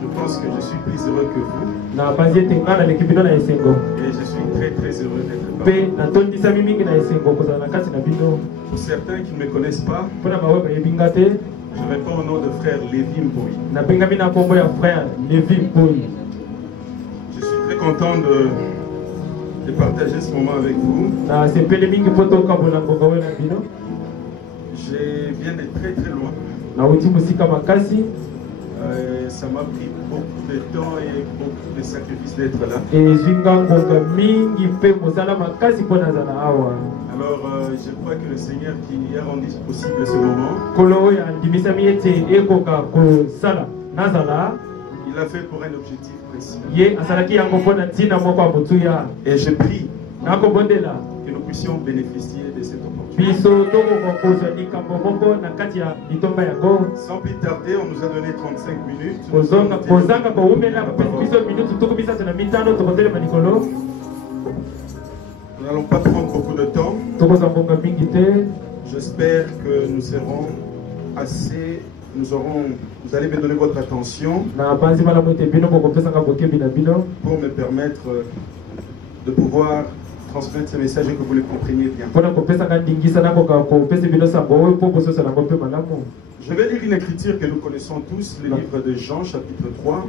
Je pense que je suis plus heureux que vous. Et je suis très très heureux d'être là. Pour certains qui ne me connaissent pas, je réponds au nom de frère Lévi Mboui. Je suis très content de partager ce moment avec vous. Je viens de très très loin. Ça m'a pris beaucoup de temps et beaucoup de sacrifices d'être là. Alors je crois que le Seigneur qui a rendu possible ce moment, il l'a fait pour un objectif précis. Et je prie que nous puissions bénéficier de cette opportunité. Sans plus tarder, on nous a donné 35 minutes. Nous n'allons pas prendre beaucoup de temps. J'espère que nous serons assez. Vous allez me donner votre attention pour me permettre de pouvoir transmettre ce message et que vous le compreniez bien. Je vais lire une écriture que nous connaissons tous, le livre de Jean, chapitre 3.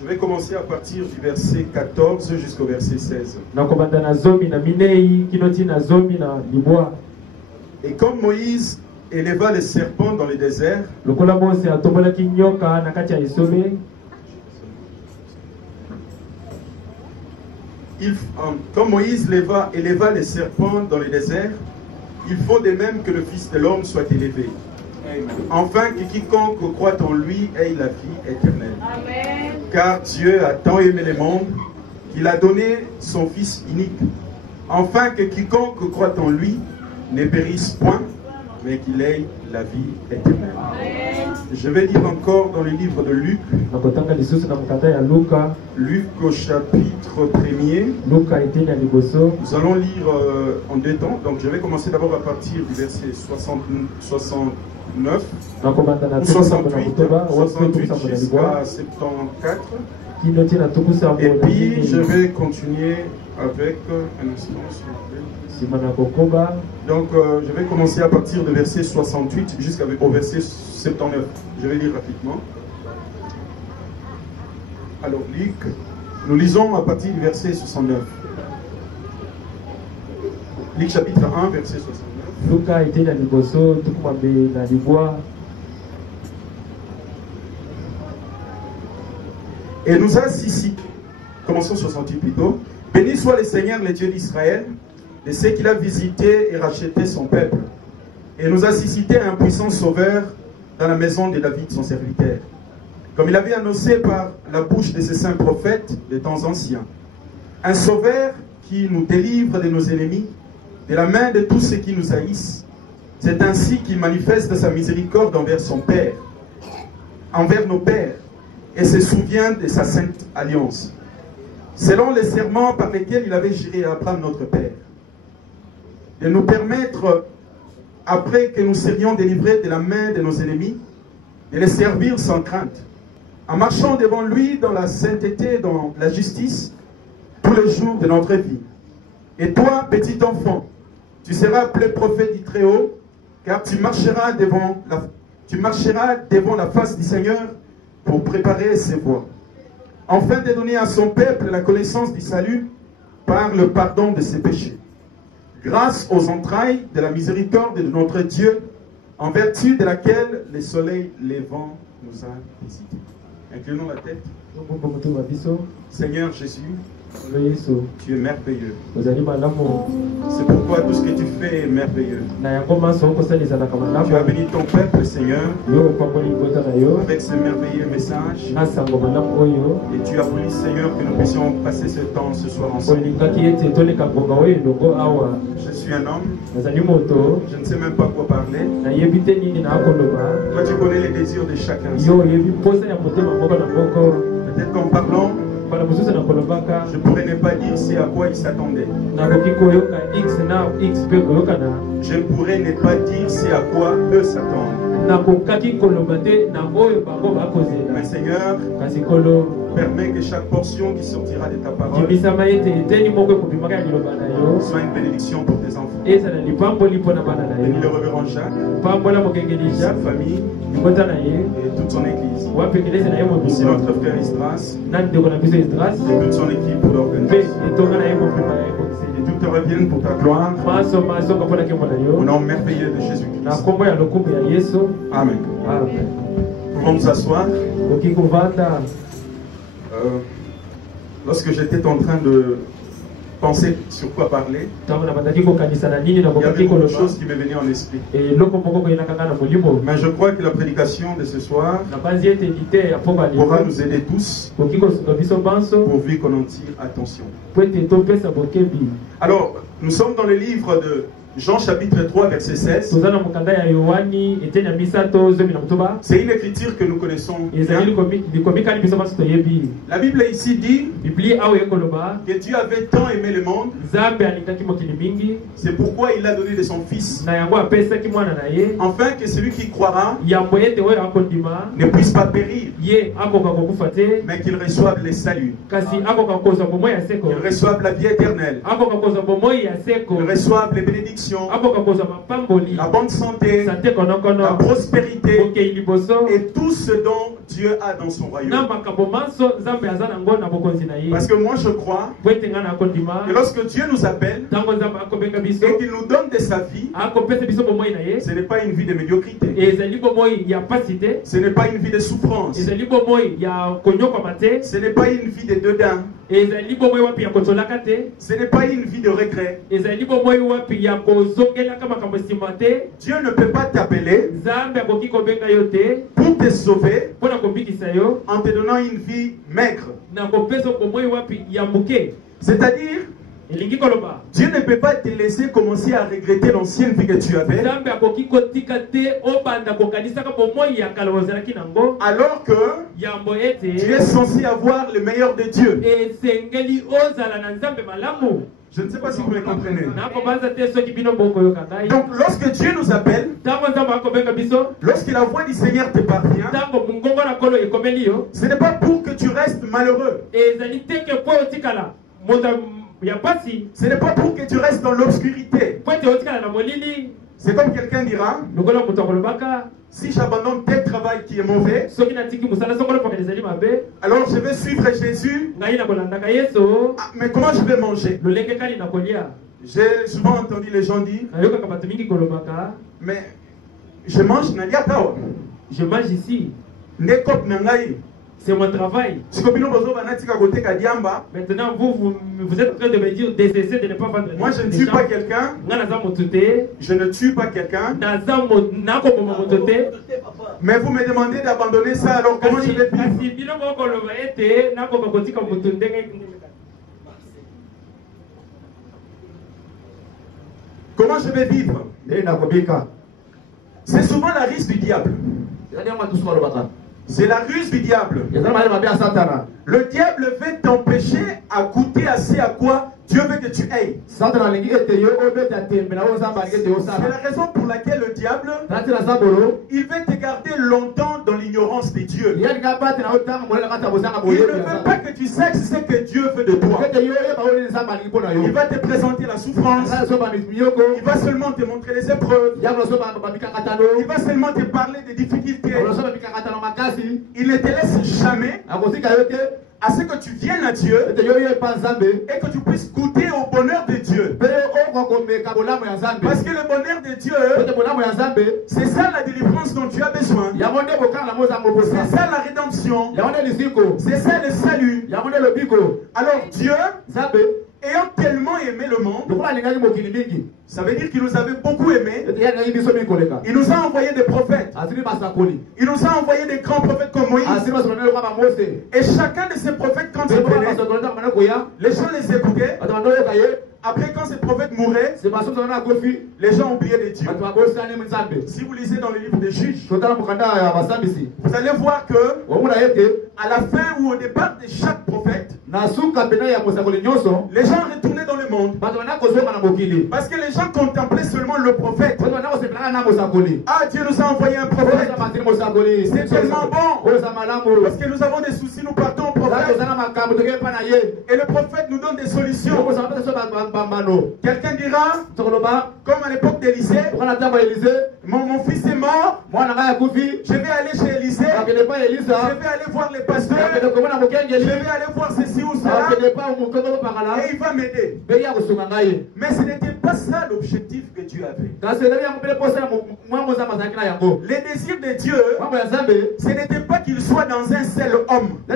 Je vais commencer à partir du verset 14 jusqu'au verset 16. Et comme Moïse éleva les serpents dans le désert, comme Moïse éleva les serpents dans le désert, il faut de même que le Fils de l'homme soit élevé. Enfin que quiconque croit en lui ait la vie éternelle. Amen. Car Dieu a tant aimé le monde qu'il a donné son Fils unique. Enfin que quiconque croit en lui ne périsse point, mais qu'il ait la vie éternelle. Amen. Je vais lire encore dans le livre de Luc. Luc au chapitre 1er. Nous allons lire en deux temps. Donc je vais commencer d'abord à partir du verset 69 ou 68 jusqu'à 74. Et puis je vais continuer avec un instant s'il vous plaît. Donc je vais commencer à partir du verset 68 jusqu'au verset 79. Je vais lire rapidement. Alors Luc, nous lisons à partir du verset 69. Luc chapitre 1, verset 69. Et nous a ici, commençons 68 plutôt. Béni soit le Seigneur, le Dieu d'Israël, de ce qu'il a visité et racheté son peuple, et nous a suscité un puissant sauveur dans la maison de David, son serviteur, comme il avait annoncé par la bouche de ses saints prophètes des temps anciens. Un sauveur qui nous délivre de nos ennemis, de la main de tous ceux qui nous haïssent. C'est ainsi qu'il manifeste sa miséricorde envers son Père, envers nos pères, et se souvient de sa sainte alliance, selon les serments par lesquels il avait juré à Abraham notre Père, de nous permettre, après que nous serions délivrés de la main de nos ennemis, de les servir sans crainte, en marchant devant lui dans la sainteté, dans la justice, tous les jours de notre vie. Et toi, petit enfant, tu seras appelé prophète du Très-Haut, car tu marcheras devant la face du Seigneur pour préparer ses voies, afin de donner à son peuple la connaissance du salut par le pardon de ses péchés, grâce aux entrailles de la miséricorde de notre Dieu, en vertu de laquelle le soleil levant nous a visités. Inclinons la tête. Seigneur Jésus, tu es merveilleux. C'est pourquoi tout ce que tu fais est merveilleux. Tu as béni ton peuple, Seigneur, avec ce merveilleux message. Et tu as voulu, Seigneur, que nous puissions passer ce temps ce soir ensemble. Je suis un homme. Je ne sais même pas quoi parler. Toi, tu connais les désirs de chacun. Peut-être qu'en parlant, je pourrais ne pas dire c'est à quoi ils s'attendaient. Je pourrais ne pas dire c'est à quoi eux s'attendent. Mais Seigneur, permets que chaque portion qui sortira de ta parole soit une bénédiction pour tes enfants. Et nous le reverrons Jacques, sa famille et toute son église. Aussi notre frère Isdras et toute son équipe pour l'organisation. Et tout te revienne pour ta gloire. Au nom merveilleux de Jésus-Christ. Amen. Pouvons nous s'asseoir. Lorsque j'étais en train de penser sur quoi parler, il y avait beaucoup de choses qui me venaient en esprit. Mais je crois que la prédication de ce soir pourra nous aider tous, pourvu qu'on en tire attention. Alors, nous sommes dans le livre de Jean chapitre 3 verset 16. C'est une écriture que nous connaissons bien. La Bible ici dit que Dieu avait tant aimé le monde, c'est pourquoi il a donné de son fils, afin que celui qui croira ne puisse pas périr, mais qu'il reçoive le salut, qu'il reçoive la vie éternelle, qu'il reçoive les bénédictions, la bonne santé, la prospérité et tout ce dont Dieu a dans son royaume. Parce que moi je crois que lorsque Dieu nous appelle et qu'il nous donne de sa vie, ce n'est pas une vie de médiocrité, ce n'est pas une vie de souffrance, ce n'est pas une vie de dedans, ce n'est pas une vie de regret. Dieu ne peut pas t'appeler pour te sauver en te donnant une vie maigre. C'est-à-dire, Dieu ne peut pas te laisser commencer à regretter l'ancienne vie que tu avais, alors que tu es censé avoir le meilleur de Dieu. Je ne sais pas si vous me comprenez. Donc lorsque Dieu nous appelle, lorsque la voix du Seigneur te parvient, ce n'est pas pour que tu restes malheureux. Ce n'est pas pour que tu restes dans l'obscurité. C'est comme quelqu'un dira, si j'abandonne tel travail qui est mauvais, alors je vais suivre Jésus. Ah, mais comment je vais manger? J'ai souvent entendu les gens dire, mais je mange je mange ici. C'est mon travail. Maintenant, vous êtes en train de me dire de cesser de ne pas vendre. Moi, je ne tue pas quelqu'un. Je ne tue pas quelqu'un. Mais vous me demandez d'abandonner ça, alors comment je vais vivre? Comment je vais vivre? C'est souvent la ruse du diable. C'est la ruse du diable. Le diable veut t'empêcher à goûter à ce à quoi Dieu veut que tu ailles. C'est la raison pour laquelle le diable, il veut te garder longtemps dans l'ignorance des dieux. Il ne veut pas que tu saches ce que Dieu veut de toi. Il va te présenter la souffrance. Il va seulement te montrer les épreuves. Il va seulement te parler des difficultés. Il ne te laisse jamais à ce que tu viennes à Dieu et que tu puisses goûter au bonheur de Dieu. Parce que le bonheur de Dieu, c'est ça la délivrance dont tu as besoin. C'est ça la rédemption. C'est ça le salut. Alors Dieu, ayant tellement aimé le monde, ça veut dire qu'il nous avait beaucoup aimé. Il nous a envoyé des prophètes. Il nous a envoyé des grands prophètes comme Moïse. Et chacun de ces prophètes, quand ils venaient, les gens les écoutaient. Après, quand ces prophètes mouraient, les gens oubliaient les dieux. Si vous lisez dans le livre des Juges, vous allez voir que à la fin ou au départ de chaque prophète, les gens retournaient dans le monde. Parce que les gens contemplaient seulement le prophète. Ah, Dieu nous a envoyé un prophète. C'est tellement bon. Parce que nous avons des soucis, nous partons au prophète. Et le prophète nous donne des solutions. Quelqu'un dira, comme à l'époque d'Élisée, mon fils est mort, je vais aller chez Élisée, je vais aller voir les pasteurs, je vais aller voir ceci ou cela, et il va m'aider. Mais ce n'était pas ça l'objectif que Dieu avait. Les désirs de Dieu, ce n'était pas qu'il soit dans un seul homme. Ce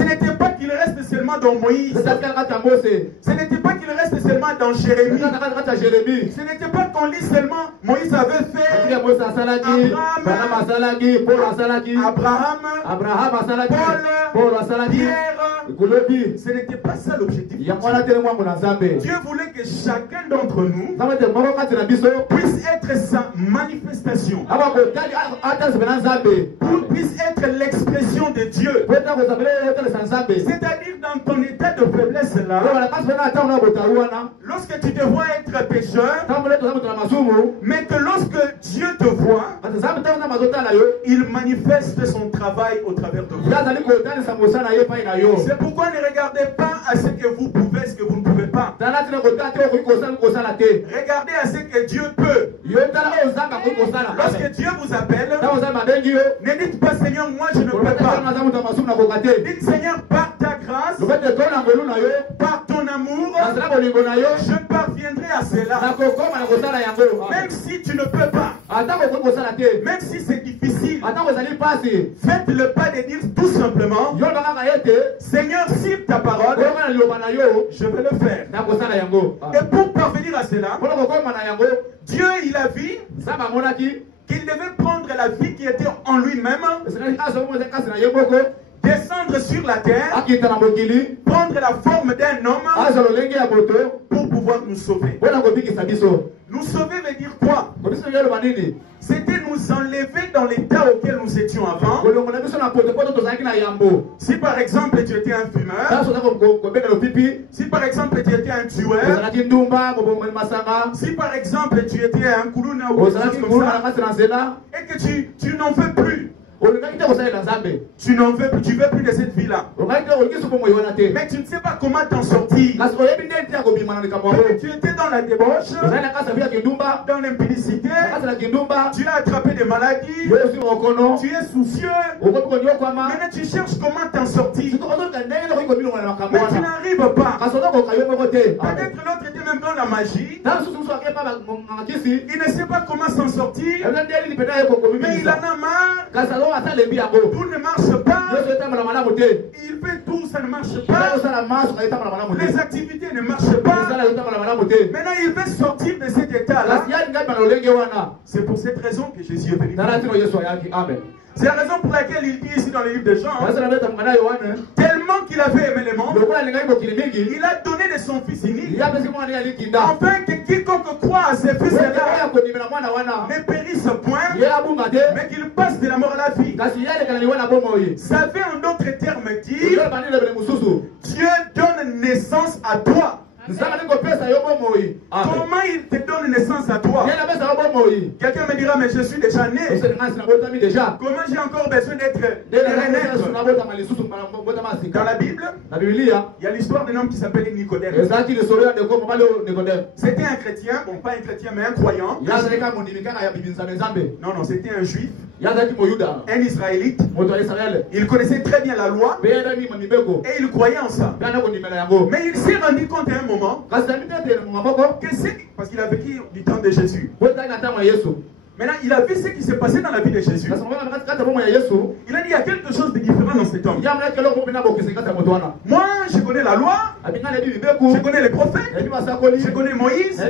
n'était pas qu'il reste seulement dans Moïse. Ce n'était pas qu'il reste seulement dans Jérémie. Ce n'était pas qu'on lit seulement Moïse avait fait Abraham, Paul, Pierre. Ce n'était pas ça l'objectif. Dieu voulait que chacun d'entre nous puisse être sa manifestation, puisse être l'expression de Dieu. C'est-à-dire dans ton état de faiblesse là, lorsque tu te vois être pécheur, mais que lorsque Dieu te voit, il manifeste son travail au travers de vous. C'est pourquoi ne regardez pas à ce que vous pouvez, ce que vous ne pouvez pas. Regardez à ce que Dieu peut. Lorsque Dieu vous appelle, ne dites pas Seigneur, moi je ne peux pas. Dites Seigneur, par ta grâce, par ton amour, je parviendrai à cela. Même si tu ne peux pas, même si c'est difficile, faites le pas de dire tout simplement, Seigneur, cite ta parole, je vais le faire. Et pour parvenir à cela, Dieu il a vu qu'il devait prendre la vie qui était en lui-même, descendre sur la terre, prendre la forme d'un homme pour pouvoir nous sauver. Nous sauver veut dire quoi? C'était nous enlever dans l'état auquel nous étions avant. Si par exemple tu étais un fumeur, si par exemple tu étais un tueur, si par exemple tu étais un koulouna ou et que tu n'en veux plus, tu n'en veux plus, tu veux plus de cette vie-là. Mais tu ne sais pas comment t'en sortir. Tu étais dans la débauche, dans l'impudicité, tu as attrapé des maladies, tu es soucieux. Maintenant tu cherches comment t'en sortir. Mais tu n'arrives pas. Peut-être l'autre était même dans la magie. Il ne sait pas comment s'en sortir. Mais il en a marre. Tout ne marche pas. Il fait tout, ça ne marche pas. Les activités ne marchent pas. Maintenant, il veut sortir de cet état-là. C'est pour cette raison que Jésus est venu. C'est la raison pour laquelle il dit ici dans le livre de Jean, tellement qu'il avait aimé le monde, il a donné de son fils unique, afin que quiconque croit à ce fils-là ne périsse point, mais qu'il passe de la mort à la vie. Ça veut en d'autres termes dire, Dieu donne naissance à toi? Comment il te donne naissance à toi? Quelqu'un me dira, mais je suis déjà né. Comment j'ai encore besoin d'être renaître? Dans la Bible, il y a l'histoire d'un homme qui s'appelle Nicodème. C'était un chrétien, bon pas un chrétien mais un croyant. Non, c'était un juif, un israélite. Il connaissait très bien la loi et il croyait en ça. Mais il s'est rendu compte à un moment que c'est parce qu'il a vécu du temps de Jésus. Maintenant, il a vu ce qui s'est passé dans la vie de Jésus. Il a dit, il y a quelque chose de différent dans cet homme. Moi, je connais la loi, je connais les prophètes, je connais Moïse,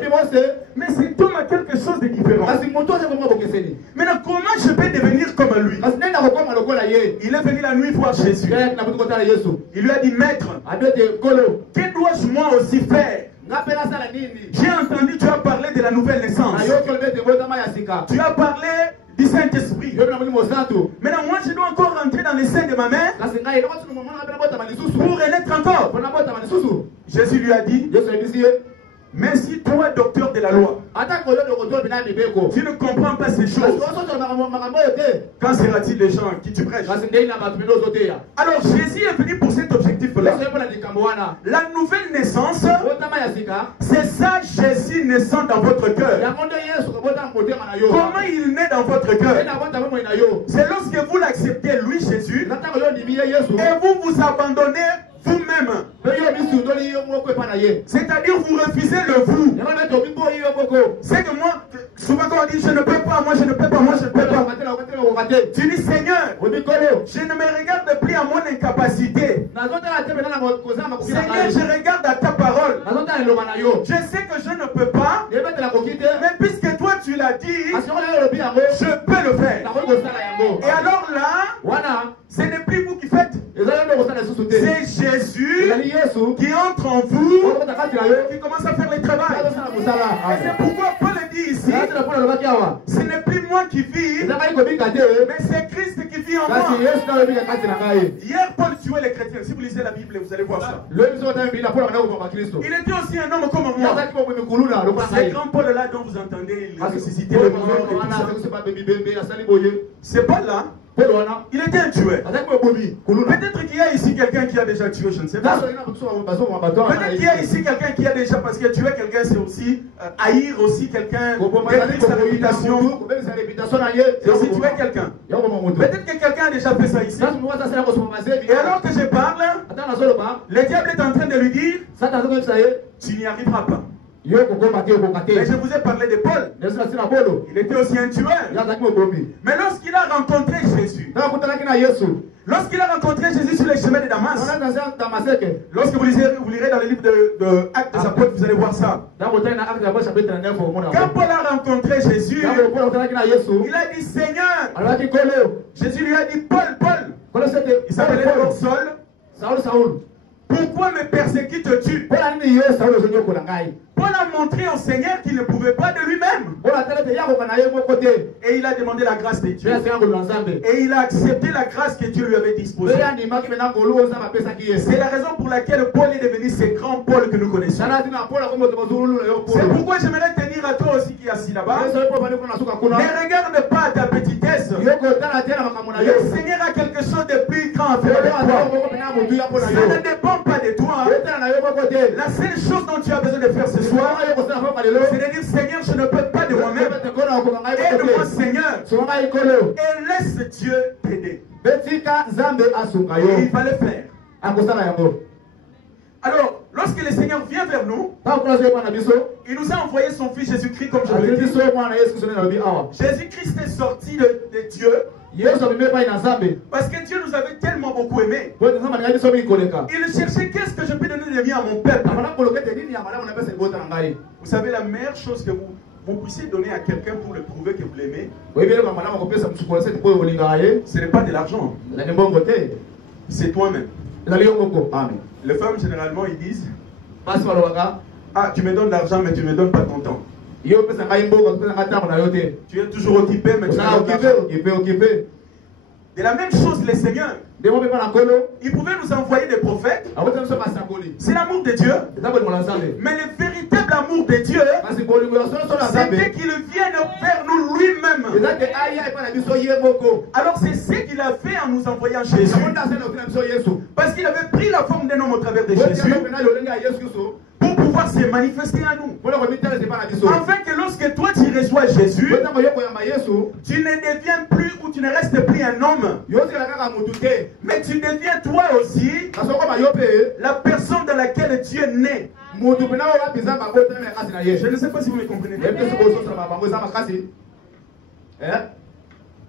mais cet homme a quelque chose de différent. Maintenant, comment je peux devenir comme lui? Il est venu la nuit voir Jésus. Il lui a dit, maître, que dois-je moi aussi faire? J'ai entendu, tu as parlé de la nouvelle naissance. Tu as parlé du Saint-Esprit. Maintenant, moi, je dois encore rentrer dans les seins de ma mère pour renaître encore. Jésus lui a dit, mais si toi, docteur de la loi, tu ne comprends pas ces choses, quand sera-t-il les gens qui tu prêches? Alors Jésus est venu pour cet objectif-là. La nouvelle naissance, c'est ça Jésus naissant dans votre cœur. Comment il naît dans votre cœur? C'est lorsque vous l'acceptez, lui Jésus, et vous vous abandonnez vous-même. C'est-à-dire vous refusez le vous. C'est que moi, souvent quand on dit je ne peux pas, moi je ne peux pas, moi je ne peux pas. Tu dis Seigneur, je ne me regarde plus à mon incapacité. Seigneur, je regarde à ta parole. Je sais que je ne peux pas, mais puisque toi tu l'as dit, je peux le faire. Et alors là, ce n'est plus vous qui faites. C'est Jésus qui entre en vous, qui commence à faire le travail. Et c'est pourquoi Paul dit ici, ce n'est plus moi qui vis, mais c'est Christ qui vit en moi. Hier, Paul tuait les chrétiens. Si vous lisez la Bible, vous allez voir ça. Il était aussi un homme comme moi. C'est grand Paul là dont vous entendez, il ressuscité les morts. C'est pas là. Il était un tueur. Peut-être qu'il y a ici quelqu'un qui a déjà tué, je ne sais pas. Peut-être qu'il y a ici quelqu'un qui a déjà, parce que tuer quelqu'un c'est aussi haïr aussi quelqu'un, détruire sa réputation. C'est aussi tuer quelqu'un. Peut-être que quelqu'un a déjà fait ça ici. Et alors que je parle, le diable est en train de lui dire, tu n'y arriveras pas. Mais je vous ai parlé de Paul. Il était aussi un tueur. Mais lorsqu'il a rencontré Jésus, lorsqu'il a rencontré Jésus sur les chemins de Damas, lorsque vous lirez dans le livre de Actes des Apôtres, vous allez voir ça. Quand Paul a rencontré Jésus, il a dit Seigneur. Jésus lui a dit Paul. Il s'appelait d'abord Saul. Pourquoi me persécutes-tu? Paul a montré au Seigneur qu'il ne pouvait pas de lui-même. Et il a demandé la grâce de Dieu. Et il a accepté la grâce que Dieu lui avait disposée. C'est la raison pour laquelle Paul est devenu ce grand Paul que nous connaissons. C'est pourquoi j'aimerais tenir à toi aussi qui est assis là-bas. Ne regarde pas à ta petitesse. Le Seigneur a quelque chose de plus grand à faire avec toi. Ça ne dépend pas de toi. La seule chose dont tu as besoin de faire ce soir, c'est de dire Seigneur, je ne peux pas de moi-même. Aide-moi Seigneur. Et laisse Dieu t'aider. Et il va le faire. Alors, lorsque le Seigneur vient vers nous, il nous a envoyé son fils Jésus-Christ, comme je l'ai dit. Jésus-Christ est sorti de Dieu. Parce que Dieu nous avait tellement beaucoup aimés. Il cherchait qu'est-ce que je peux donner de mieux à mon peuple. Vous savez, la meilleure chose que vous puissiez donner à quelqu'un pour le prouver que vous l'aimez, ce n'est pas de l'argent. C'est toi-même. Les femmes, généralement, ils disent ah, tu me donnes de l'argent, mais tu ne me donnes pas ton temps. Tu es toujours occupé, mais tu n'as pas occupé. De la même chose, les seigneurs. Ils pouvaient nous envoyer des prophètes. C'est l'amour de Dieu. Mais le véritable amour de Dieu, c'était qu'il vienne vers nous lui-même. Alors c'est ce qu'il a fait en nous envoyant Jésus. Parce qu'il avait pris la forme d'un homme au travers de Jésus pour pouvoir se manifester à nous. Afin que lorsque toi tu reçois Jésus, tu ne deviens plus ou tu ne restes plus un homme, mais tu deviens toi aussi la personne dans laquelle tu es né. Je ne sais pas si vous me comprenez.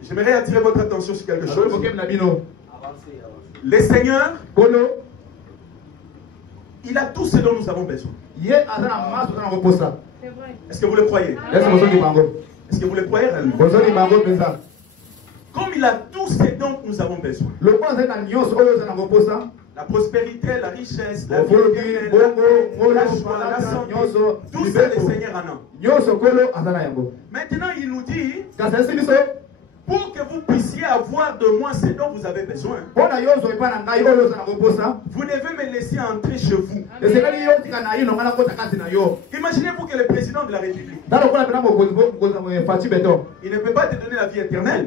J'aimerais attirer votre attention sur quelque chose. Les seigneurs, il a tout ce dont nous avons besoin. Est-ce que vous le croyez? Est-ce que vous le croyez réellement? Comme il a tout ce dont nous avons besoin. La prospérité, la richesse, la vie, la joie, la santé, tout ça les seigneurs en ont. Maintenant il nous dit, pour que vous puissiez avoir de moi ce dont vous avez besoin, vous devez me laisser entrer chez vous. Imaginez-vous que le président de la République, il ne peut pas te donner la vie éternelle.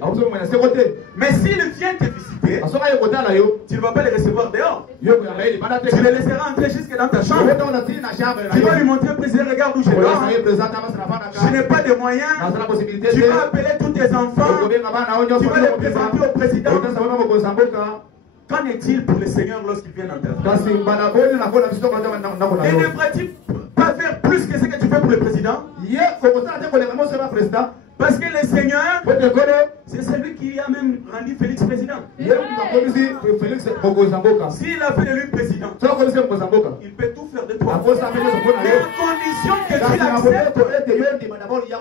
Mais s'il vient te visiter, tu ne vas pas le recevoir dehors. Tu le laisseras entrer jusque dans ta chambre. Tu vas lui montrer, président, regarde où je dors. Je n'ai pas de moyens. Tu vas appeler tous tes enfants. Tu vas les présenter au président. Qu'en est-il pour le Seigneur lorsqu'il vient dans ta vie? Et ne devrais-tu pas faire plus que ce que tu fais pour le président? Parce que le Seigneur, c'est celui qui a même rendu Félix président. S'il a fait de lui président, il peut tout faire de toi. Mais à condition que tu l'acceptes.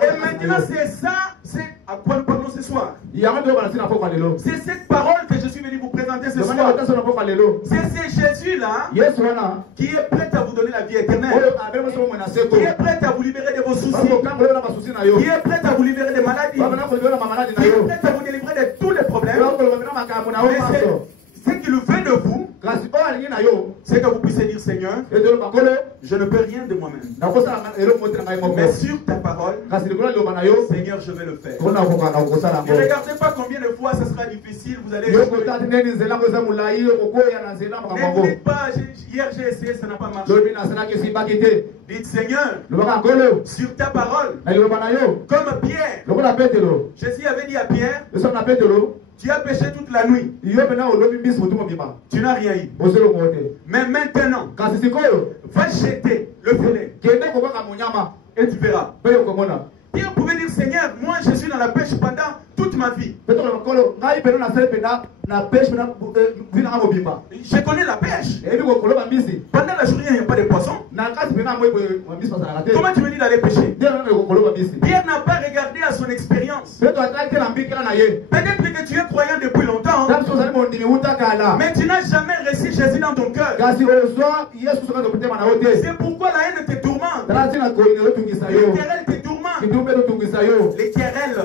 Et maintenant, c'est ça, c'est à quoi nous parlons ce soir. C'est cette parole que je suis venu vous présenter ce soir. C'est ce Jésus-là qui est prêt à vous donner la vie éternelle. Qui est prêt à vous libérer de vos soucis. Qui est prêt à vous libérer des maladies. Qui est prêt à vous délivrer de tous les problèmes. Mais ce qu'il veut de vous, c'est que vous puissiez dire, Seigneur, je ne peux rien de moi-même. Mais sur ta parole, Seigneur, je vais le faire. Ne regardez pas combien de fois ça sera difficile, vous allez échouer. Ne dites pas, hier j'ai essayé, ça n'a pas marché. Dites, Seigneur, sur ta parole, comme Pierre, Jésus avait dit à Pierre, tu as péché toute la nuit. Tu n'as rien eu. Mais maintenant, va jeter le filet. Et tu verras. Pierre pouvait dire, Seigneur, moi je suis dans la pêche pendant toute ma vie. Je connais la pêche. Pendant la journée, il n'y a pas de poisson. Comment tu me dis d'aller pêcher? Pierre n'a pas regardé à son expérience. Peut-être que tu es croyant depuis longtemps, mais tu n'as jamais reçu Jésus dans ton cœur. C'est pourquoi la haine te tourmente. L'éternel te tourmente. Les querelles,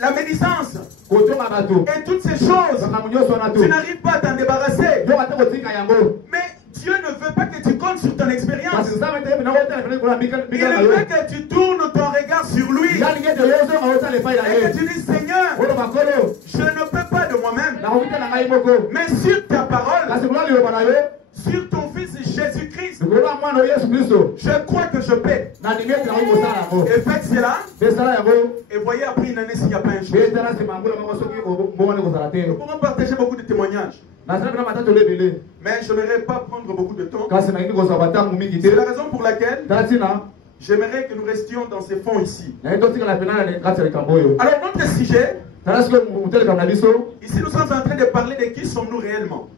la médisance et toutes ces choses, tu n'arrives pas à t'en débarrasser. Mais Dieu ne veut pas que tu comptes sur ton expérience. Il veut que tu tournes ton regard sur lui et que tu dis, Seigneur, je ne peux pas de moi-même, mais sur ta parole, sur ton fils Jésus-Christ, je crois que je peux. Et faites cela. Et voyez après une année s'il n'y a pas un jour. Nous pouvons partager beaucoup de témoignages. Mais je n'aimerais pas prendre beaucoup de temps. C'est la raison pour laquelle j'aimerais que nous restions dans ces fonds ici. Alors notre sujet, ici nous sommes en train de parler de qui sommes-nous réellement.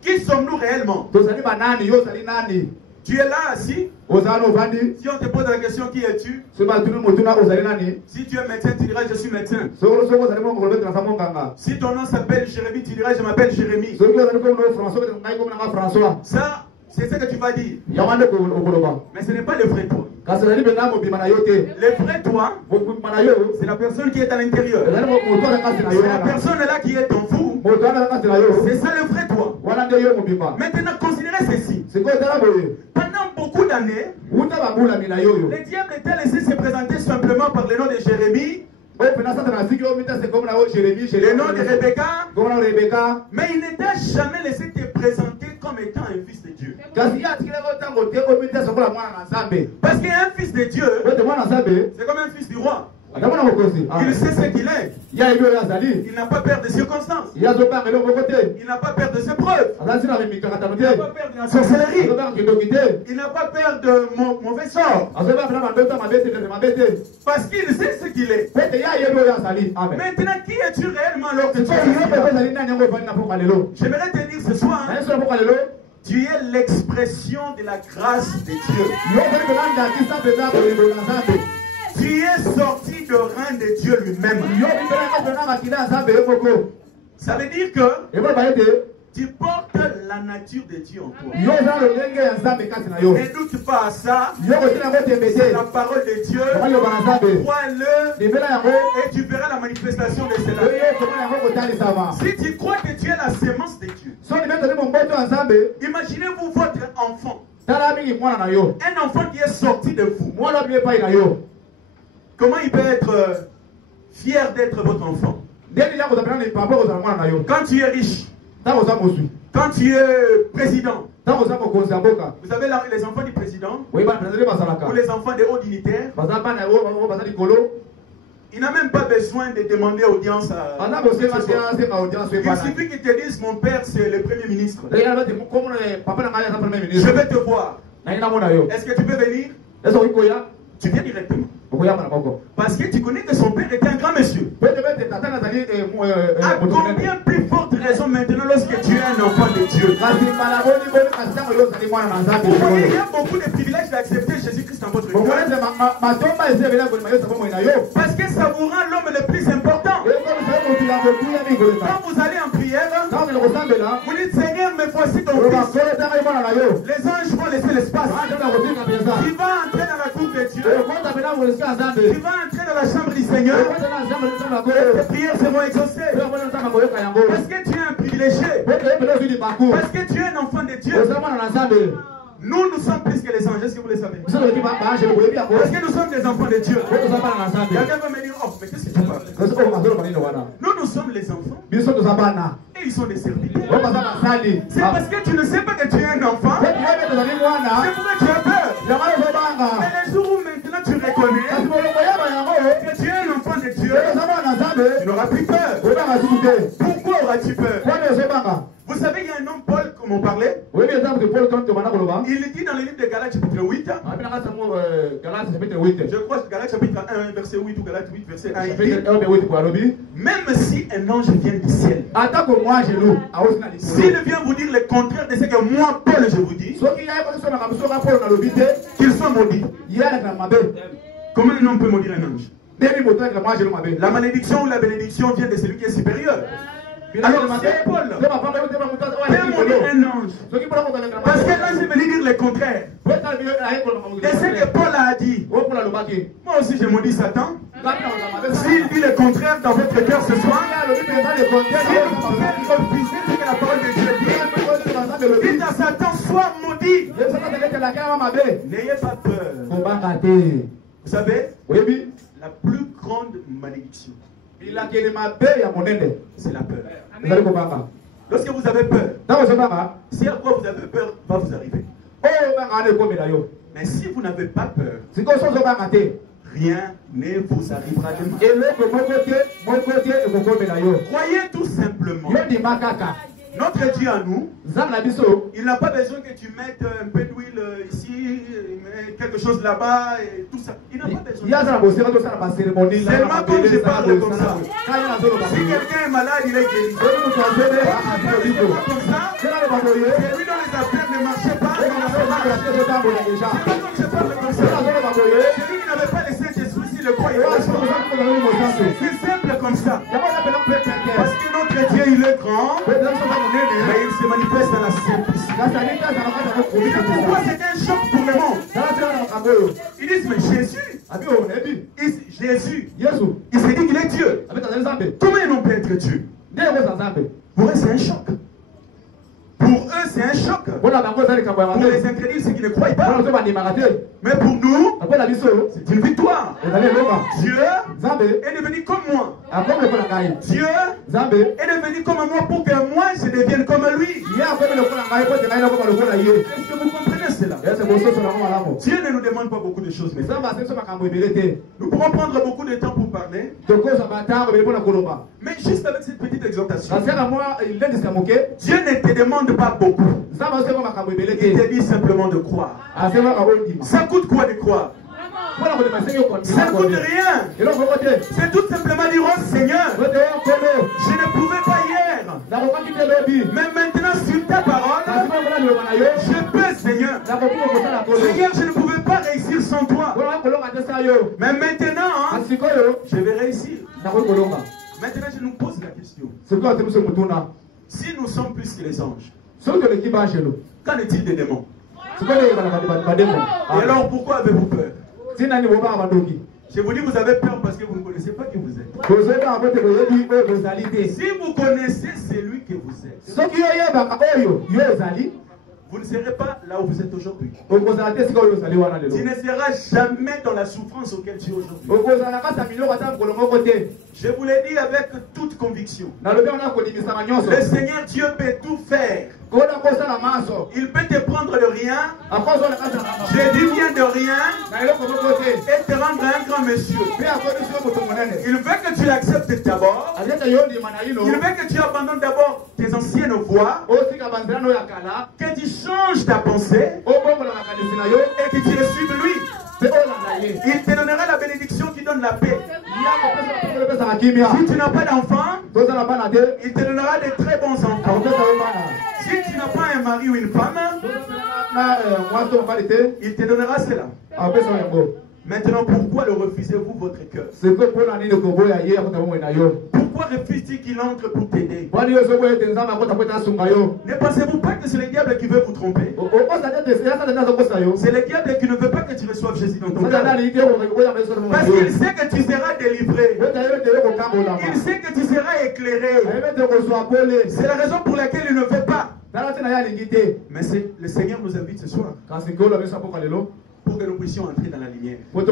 Qui sommes-nous réellement? Tu es là assis. Si on te pose la question, qui es-tu? Si tu es médecin, tu diras je suis médecin. Si ton nom s'appelle Jérémie, tu diras je m'appelle Jérémie. Ça, c'est ce que tu vas dire. Mais ce n'est pas le vrai toi. Le vrai toi, c'est la personne qui est à l'intérieur. C'est la personne là qui est en vous. C'est ça le vrai toi. Maintenant, considérez ceci. Pendant beaucoup d'années, le diable était laissé se présenter simplement par le nom de Jérémie, le nom de Rebecca, mais il n'était jamais laissé te présenter comme étant un fils de Dieu. Parce qu'un fils de Dieu, c'est comme un fils du roi. Il sait ce qu'il est. Il n'a pas peur des circonstances. Il n'a pas peur de ses preuves. Il n'a pas peur de la sorcellerie. Il n'a pas peur de mauvais sort. Parce qu'il sait ce qu'il est. Maintenant, qui es-tu réellement alors que tu es? J'aimerais te dire ce soir, tu es l'expression de la grâce de Dieu. Tu es sorti de rein de Dieu lui-même. Ça veut dire que tu portes la nature de Dieu en toi. Ne doute pas à ça. C'est la parole de Dieu. Crois-le et tu verras la manifestation de cela. Si tu crois que tu es la sémence de Dieu, imaginez-vous votre enfant. Un enfant qui est sorti de vous. Comment il peut être fier d'être votre enfant? Quand tu es riche, quand tu es président, vous savez les enfants du président ou les enfants des hauts dignitaires, il n'a même pas besoin de demander audience à... Il suffit qu'ils te disent mon père c'est le premier ministre. Je vais te voir. Est-ce que tu peux venir? Tu viens directement. Parce que tu connais que son père était un grand monsieur. À combien plus forte raison maintenant lorsque tu es un enfant de Dieu? Vous voyez, il y a beaucoup de privilèges d'accepter Jésus-Christ dans votre vie. Parce que ça vous rend l'homme le plus important. Quand vous allez en prière, vous dites Seigneur, me voici ton fils. Les anges vont laisser l'espace. Tu vas entrer dans la cour de Dieu. Tu vas entrer dans la chambre du Seigneur. Tes prières seront exaucées. Parce que tu es un privilégié. Parce que tu es un enfant de Dieu. Nous sommes plus que les anges. Est-ce que vous le savez? Parce que nous sommes des enfants de Dieu. Quelqu'un va me dire, oh, mais qu'est-ce que tu parles? Nous sommes les enfants. Et ils sont des serviteurs. C'est parce que tu ne sais pas que tu es un enfant. C'est pourquoi tu as peur. Mais les jours où maintenant tu reconnais que tu es un enfant de Dieu, tu n'auras plus peur. Pourquoi auras-tu peur? Vous savez, il y a un homme, Paul, comme on parlait. Il dit dans le livre de Galates, chapitre 8. Je crois que Galates, chapitre 1, verset 8 ou Galates 8, verset 1. Il dit, même si un ange vient du ciel, s'il vient vous dire le contraire de ce que moi, Paul, je vous dis, qu'ils sont maudits. Comment un homme peut maudire un ange? La malédiction ou la bénédiction vient de celui qui est supérieur. Alors c'est Paul peut maudire un ange. Parce que l'ange veut dire le contraire de ce que Paul a dit. Moi aussi je maudis Satan. S'il dit le contraire dans votre cœur ce soir, si vous refusez ce que la parole de Dieu dit, dites à Satan, sois maudit. N'ayez pas peur. Vous savez, la plus grande malédiction, c'est la peur. Lorsque vous avez peur, si à quoi vous avez peur va vous arriver. Mais si vous n'avez pas peur, rien ne vous arrivera de mal. Croyez tout simplement. Notre Dieu à nous, il n'a pas besoin que tu mettes un peu d'huile ici, quelque chose là-bas et tout ça. Il n'a pas besoin. Seulement comme je parle comme ça. Si quelqu'un est malade, il est guéri. Comme ça, celui dont les affaires ne marchaient pas, il n'a pas marché. C'est pas comme je parle comme ça. Celui qui n'avait pas les Saint-Esprit, si le croit, il va. C'est simple comme ça. Parce que notre Dieu, il est grand. Mais il se manifeste dans la simplicité. Pourquoi c'est un choc pour le monde? Il dit mais Jésus, Jésus, il s'est dit qu'il est Dieu. Comment ils n'ont pas être Dieu? Pour eux, c'est un choc. Pour eux, c'est un choc. Pour les incrédules, c'est qu'ils ne croient pas. Mais pour nous, c'est une victoire. Dieu est devenu comme moi. Dieu est devenu comme moi pour que moi, je devienne comme lui. Est-ce que vous comprenez cela? Dieu ne nous demande pas beaucoup de choses, mais nous pourrons prendre beaucoup de temps pour parler. Mais juste avec cette petite exhortation, Dieu ne te demande pas beaucoup. Il te dit simplement de croire. Ça coûte quoi de croire? Ça ne coûte rien. C'est tout simplement dire au Seigneur, je ne pouvais pas hier, mais maintenant sur ta parole, je peux, Seigneur. Seigneur, je ne pouvais pas réussir sans toi, mais maintenant, je vais réussir. Maintenant, je nous pose la question. Si nous sommes plus que les anges, qu'en est-il des démons? Et alors pourquoi avez-vous peur? Je vous dis, vous avez peur parce que vous ne connaissez pas qui vous êtes. Si vous connaissez celui que vous êtes, vous ne serez pas là où vous êtes aujourd'hui. Tu ne seras jamais dans la souffrance auquel tu es aujourd'hui. Je vous l'ai dit avec toute conviction. Le Seigneur Dieu peut tout faire. Il peut te prendre de rien. Je dis bien de rien. Et te rendre un grand monsieur. Il veut que tu l'acceptes d'abord. Il veut que tu abandonnes d'abord tes anciennes voies. Que tu changes ta pensée. Et que tu le suives lui. Il te donnera la bénédiction qui donne la paix. Si tu n'as pas d'enfant, il te donnera de très bons enfants. Si tu n'as pas un mari ou une femme, il te donnera cela. Maintenant, pourquoi le refusez-vous votre cœur? Pourquoi refuse-t-il qu'il entre pour t'aider? Ne pensez-vous pas que c'est le diable qui veut vous tromper? C'est le diable qui ne veut pas que tu reçoives Jésus dans ton cœur. Parce qu'il sait que tu seras délivré. Il sait que tu seras éclairé. C'est la raison pour laquelle il ne veut pas. Mais le Seigneur nous invite ce soir pour que nous puissions entrer dans la lumière. Afin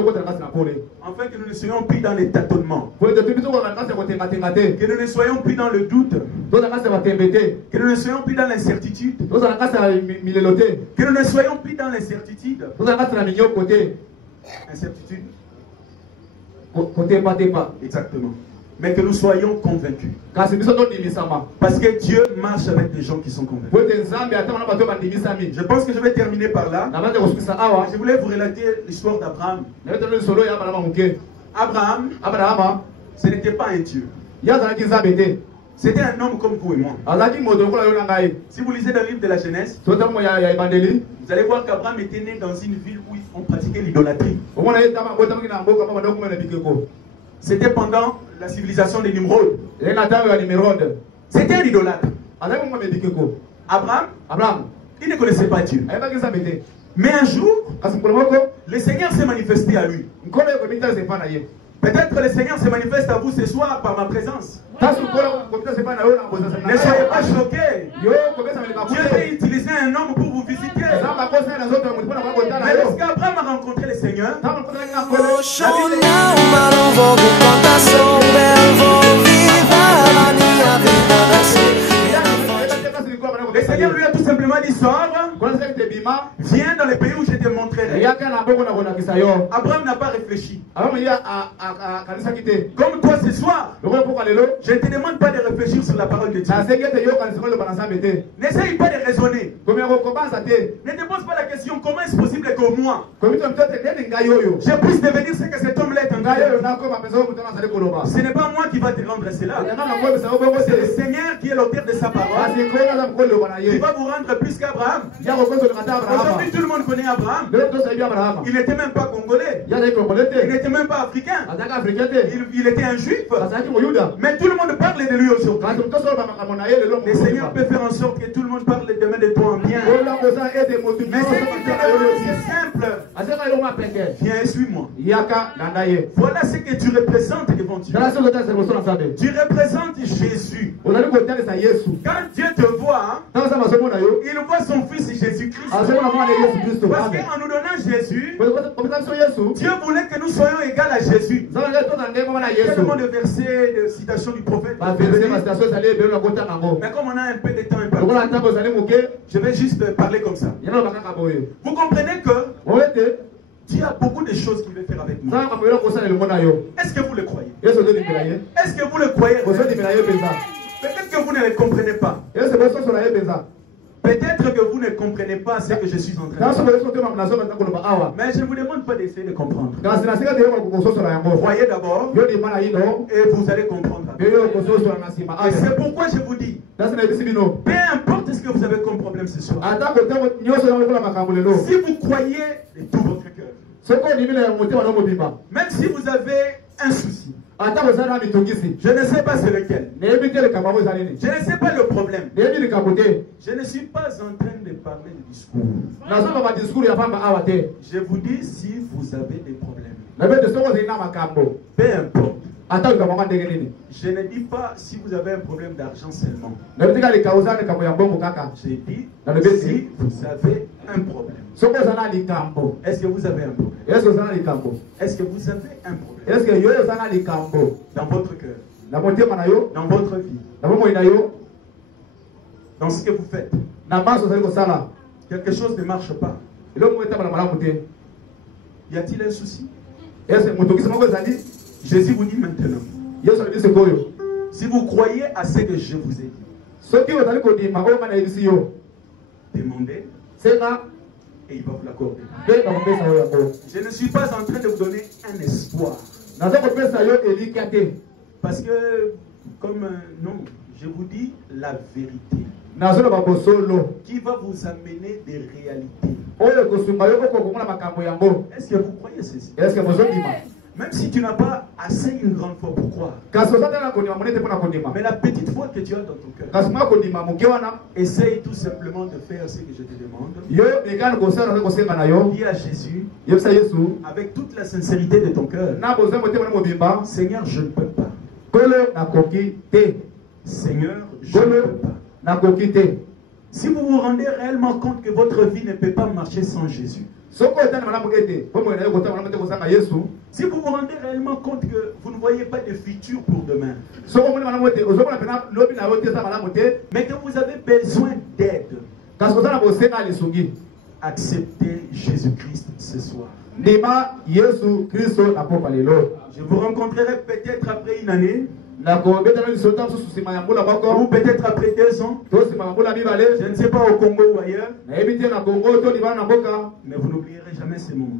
que nous ne soyons plus dans les tâtonnements. Que nous ne soyons plus dans le doute. Que nous ne soyons plus dans l'incertitude. Que nous ne soyons plus dans l'incertitude. Incertitude. Exactement. Mais que nous soyons convaincus. Parce que Dieu marche avec des gens qui sont convaincus. Je pense que je vais terminer par là. Je voulais vous relater l'histoire d'Abraham. Abraham, ce n'était pas un Dieu. C'était un homme comme vous et moi. Si vous lisez dans le livre de la Genèse, vous allez voir qu'Abraham était né dans une ville où on pratiquait l'idolâtrie. C'était pendant la civilisation des Nimrod. C'était un idolâtre. Abraham, il ne connaissait pas Dieu. Mais un jour, le Seigneur s'est manifesté à lui. Peut-être que le Seigneur se manifeste à vous ce soir par ma présence. Ne soyez pas choqués. Dieu peut utiliser un homme pour vous visiter. Mais lorsqu'Abraham a rencontré le Seigneur, le Seigneur lui a tout simplement dit, sors, viens dans le pays où je te montrerai. Abraham n'a pas réfléchi. Comme toi ce soir, je ne te demande pas de réfléchir sur la parole de Dieu. N'essaye pas de raisonner. Ne te pose pas la question, comment est-ce possible que moi, je puisse devenir ce que cet homme l'est en Dieu. Ce n'est pas moi qui va te rendre cela. C'est le Seigneur qui est l'auteur de sa parole. Il va vous rendre plus qu'Abraham. Aujourd'hui, tout le monde connaît Abraham. Il n'était même pas congolais. Il n'était même pas africain. Il était un juif. Mais tout le monde parle de lui aujourd'hui. Le Seigneur peut faire en sorte que tout le monde parle demain de toi en bien. Mais c'est simple. Viens et suis-moi. Voilà ce que tu représentes devant Dieu. Tu représentes Jésus. Quand Dieu te voit, il voit son fils Jésus-Christ. Parce qu'en nous donnant Jésus, Dieu voulait que nous soyons égaux à Jésus. Tellement de versets de citation du prophète. Mais comme on a un peu de temps, je vais juste parler comme ça. Vous comprenez que Dieu a beaucoup de choses qu'il veut faire avec nous. Est-ce que vous le croyez? Est-ce que vous le croyez? Peut-être que vous ne le comprenez pas. Peut-être que vous ne comprenez pas ce que je suis en train de dire. Mais je ne vous demande pas d'essayer de comprendre. Croyez d'abord et vous allez comprendre. Et c'est pourquoi je vous dis, peu importe ce que vous avez comme problème ce soir, si vous croyez de tout votre cœur, même si vous avez un souci, je ne sais pas c'est lequel. Je ne sais pas le problème. Je ne suis pas en train de parler de discours. Je vous dis si vous avez des problèmes. Peu importe. Je ne dis pas si vous avez un problème d'argent seulement. Je dis si vous avez un problème. Est-ce que vous avez un problème? Est-ce que vous avez un problème dans votre cœur, dans votre vie, dans ce que vous faites? Quelque chose ne marche pas. Y a-t-il un souci? Jésus vous dit maintenant, si vous croyez à ce que je vous ai dit, demandez et il va vous l'accorder. Je ne suis pas en train de vous donner un espoir. Parce que, comme non, je vous dis la vérité qui va vous amener des réalités. Est-ce que vous croyez ceci? Même si tu n'as pas assez une grande foi pour croire, mais la petite foi que tu as dans ton cœur, essaye tout simplement de faire ce que je te demande. Dis à Jésus, avec toute la sincérité de ton cœur, Seigneur, je ne peux pas. Seigneur, je ne peux pas. Si vous vous rendez réellement compte que votre vie ne peut pas marcher sans Jésus, si vous vous rendez réellement compte que vous ne voyez pas de futur pour demain, mais que vous avez besoin d'aide, acceptez Jésus-Christ ce soir. Je vous rencontrerai peut-être après une année, ou peut-être après 2 ans, je ne sais pas, au Congo ou ailleurs, mais vous n'oublierez jamais ces moments.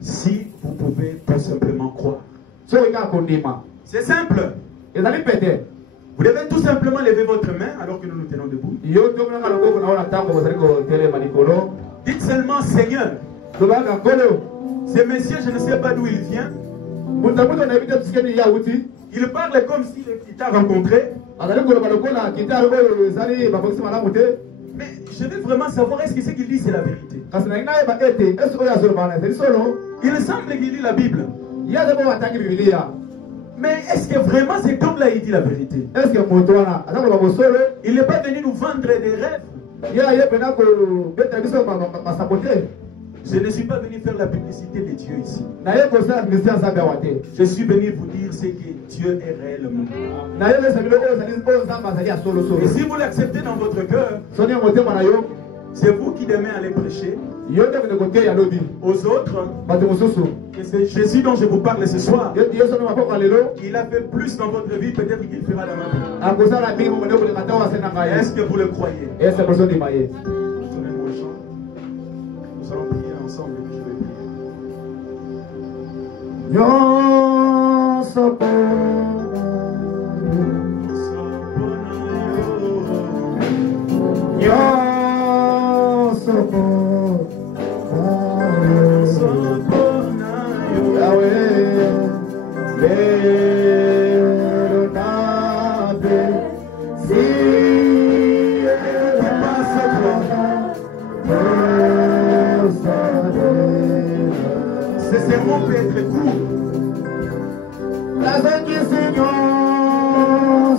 Si vous pouvez tout simplement croire. C'est simple. Vous devez tout simplement lever votre main alors que nous nous tenons debout. Dites seulement, Seigneur, ce monsieur, je ne sais pas d'où il vient. Il parle comme s'il t'a rencontré. Mais je veux vraiment savoir, est-ce que ce qu'il dit c'est la vérité? Il semble qu'il lit la Bible. Mais est-ce que vraiment cet homme-là il dit la vérité? Il n'est pas venu nous vendre des rêves. Je ne suis pas venu faire la publicité de Dieu ici. Je suis venu vous dire ce que Dieu est réellement. Et si vous l'acceptez dans votre cœur, c'est vous qui demain allez prêcher aux autres que c'est Jésus dont je vous parle ce soir. Il a fait plus dans votre vie, peut-être qu'il fera dans ma vie. Est-ce que vous le croyez? Nous allons prier ensemble et je vais prier.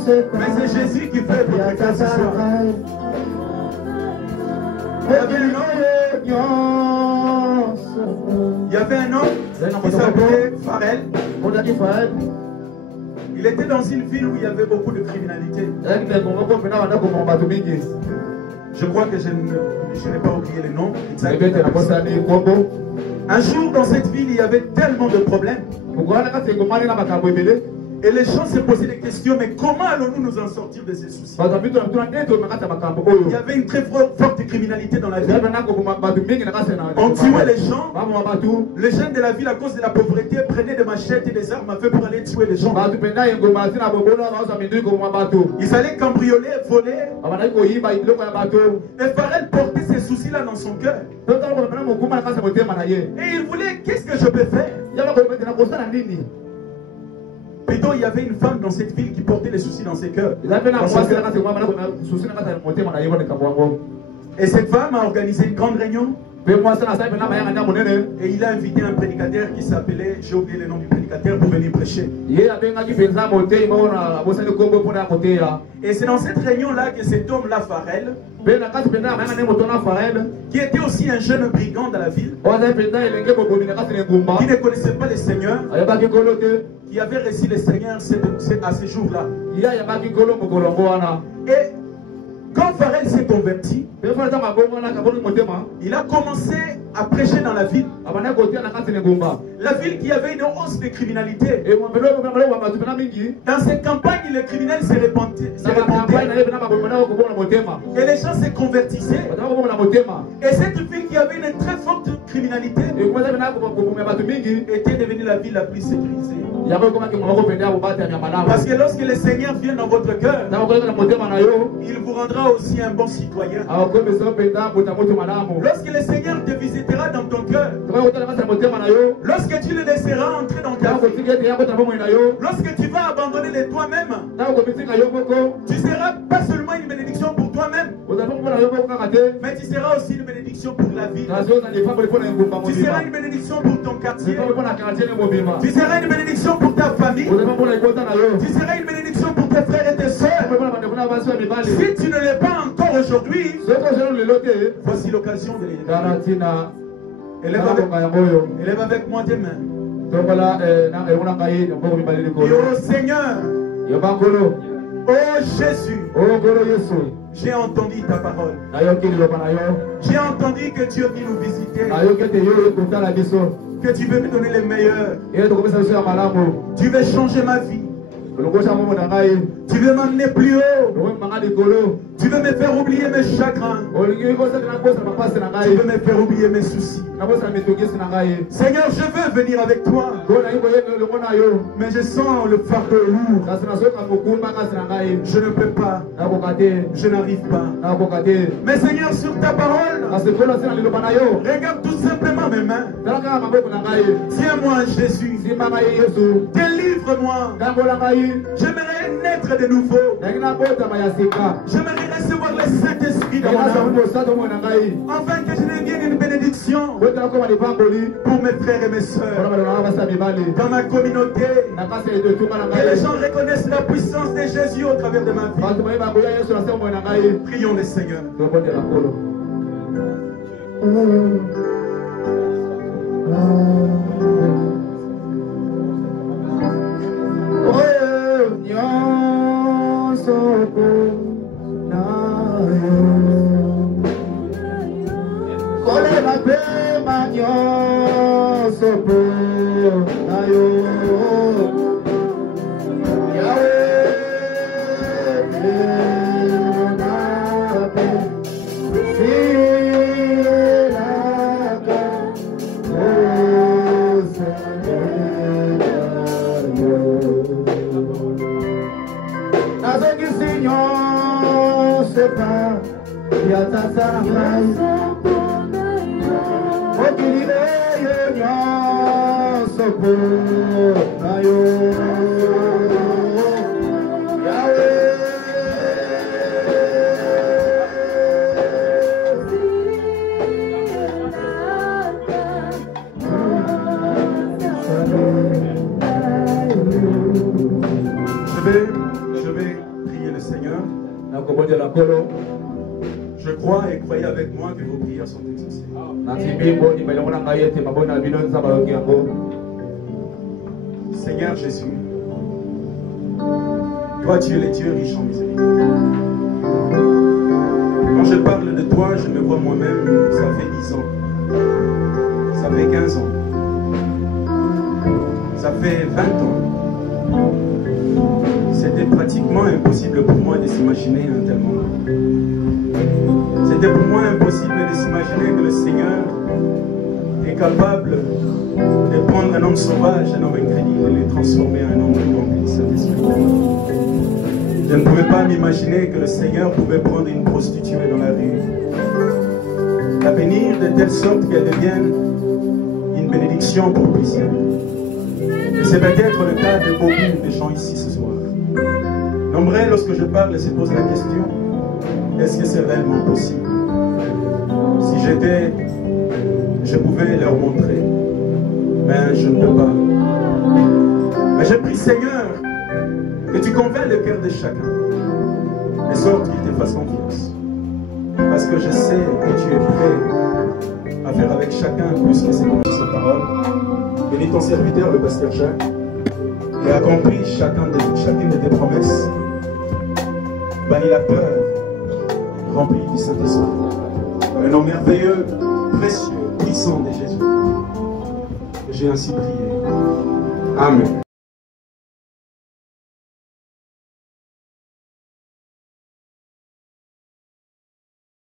Mais c'est Jésus qui fait votre cœur ce soir. Il y avait un homme qui s'appelait Pharrell. Il était dans une ville où il y avait beaucoup de criminalité. Je crois que je n'ai pas oublié les noms exactement. Un jour dans cette ville, il y avait tellement de problèmes. Et les gens se posaient des questions, mais comment allons-nous nous en sortir de ces soucis? Il y avait une très forte criminalité dans la ville. On tuait les gens. Les jeunes de la ville, à cause de la pauvreté, prenaient des machettes et des armes à feu pour aller tuer les gens. Ils allaient cambrioler, voler. Et Pharrell portait ces soucis-là dans son cœur. Et il voulait, qu'est-ce que je peux faire? Plutôt, il y avait une femme dans cette ville qui portait les soucis dans ses cœurs. Et cette femme a organisé une grande réunion. Et il a invité un prédicateur qui s'appelait, j'ai oublié le nom du prédicateur, pour venir prêcher. Et c'est dans cette réunion-là que cet homme-là, Pharrell, qui était aussi un jeune brigand dans la ville, qui ne connaissait pas le Seigneur, qui avait reçu le Seigneur à ce jour-là. Et quand Pharrell s'est converti, il a commencé à prêcher dans la ville. La ville qui avait une hausse de criminalité. Dans cette campagne, les criminels se répandaient. Et les gens se convertissaient. Et cette ville qui avait une très forte criminalité était devenue la ville la plus sécurisée. Parce que lorsque le Seigneur vient dans votre cœur, il vous rendra aussi un bon citoyen. Lorsque le Seigneur te visitera dans ton cœur, lorsque tu le laisseras entrer dans ta vie, lorsque tu vas abandonner les toi-même, tu seras pas seulement une bénédiction pour toi-même, mais tu seras aussi une bénédiction pour la vie. Tu seras une bénédiction pour ton quartier. Tu seras une bénédiction pour ta famille. Tu seras une bénédiction pour tes frères et tes soeurs. Si tu ne l'es pas encore aujourd'hui, voici l'occasion de l'aider. Élève avec moi tes mains. Et oh Seigneur, oh Jésus, j'ai entendu ta parole. J'ai entendu que tu es venu nous visiter. Que tu veux me donner les meilleurs. Tu veux changer ma vie. Tu veux m'emmener plus haut. Tu veux me faire oublier mes chagrins. Tu veux me faire oublier mes soucis. Seigneur, je veux venir avec toi. Mais je sens le fardeau lourd. Je ne peux pas. Je n'arrive pas. Mais Seigneur, sur ta parole, regarde tout simplement mes mains. Tiens-moi, Jésus. Délivre-moi. J'aimerais naître de nouveau. J'aimerais recevoir le Saint-Esprit dans mon âme, afin que je devienne une bénédiction pour mes frères et mes soeurs, dans ma communauté. Que les gens reconnaissent la puissance de Jésus au travers de ma vie. Prions le Seigneur. Je crois et croyez avec moi que vos prières sont exaucées. Seigneur Jésus, toi tu es le Dieu riche en miséricorde. Quand je parle de toi, je me vois moi-même, ça fait 10 ans, ça fait 15 ans, ça fait 20 ans. C'était pratiquement impossible pour moi de s'imaginer un tel moment. C'était pour moi impossible de s'imaginer que le Seigneur est capable de prendre un homme sauvage, un homme incrédule, et le transformer en un homme rempli de Saint-Esprit. Je ne pouvais pas m'imaginer que le Seigneur pouvait prendre une prostituée dans la rue, la bénir de telle sorte qu'elle devienne une bénédiction pour plusieurs. Et c'est peut-être le cas de beaucoup de gens ici ce soir. Nombreux, lorsque je parle, se posent la question, est-ce que c'est réellement possible? Si je pouvais leur montrer, mais je ne peux pas. Mais je prie, Seigneur, que tu convaincs le cœur de chacun, de sorte qu'il te fasse confiance. Parce que je sais que tu es prêt à faire avec chacun plus que ses paroles. Bénis ton serviteur, le pasteur Jacques, et accomplis chacune de tes promesses. Bannis la peur, rempli du Saint-Esprit. Un nom merveilleux, précieux, puissant de Jésus. J'ai ainsi prié. Amen.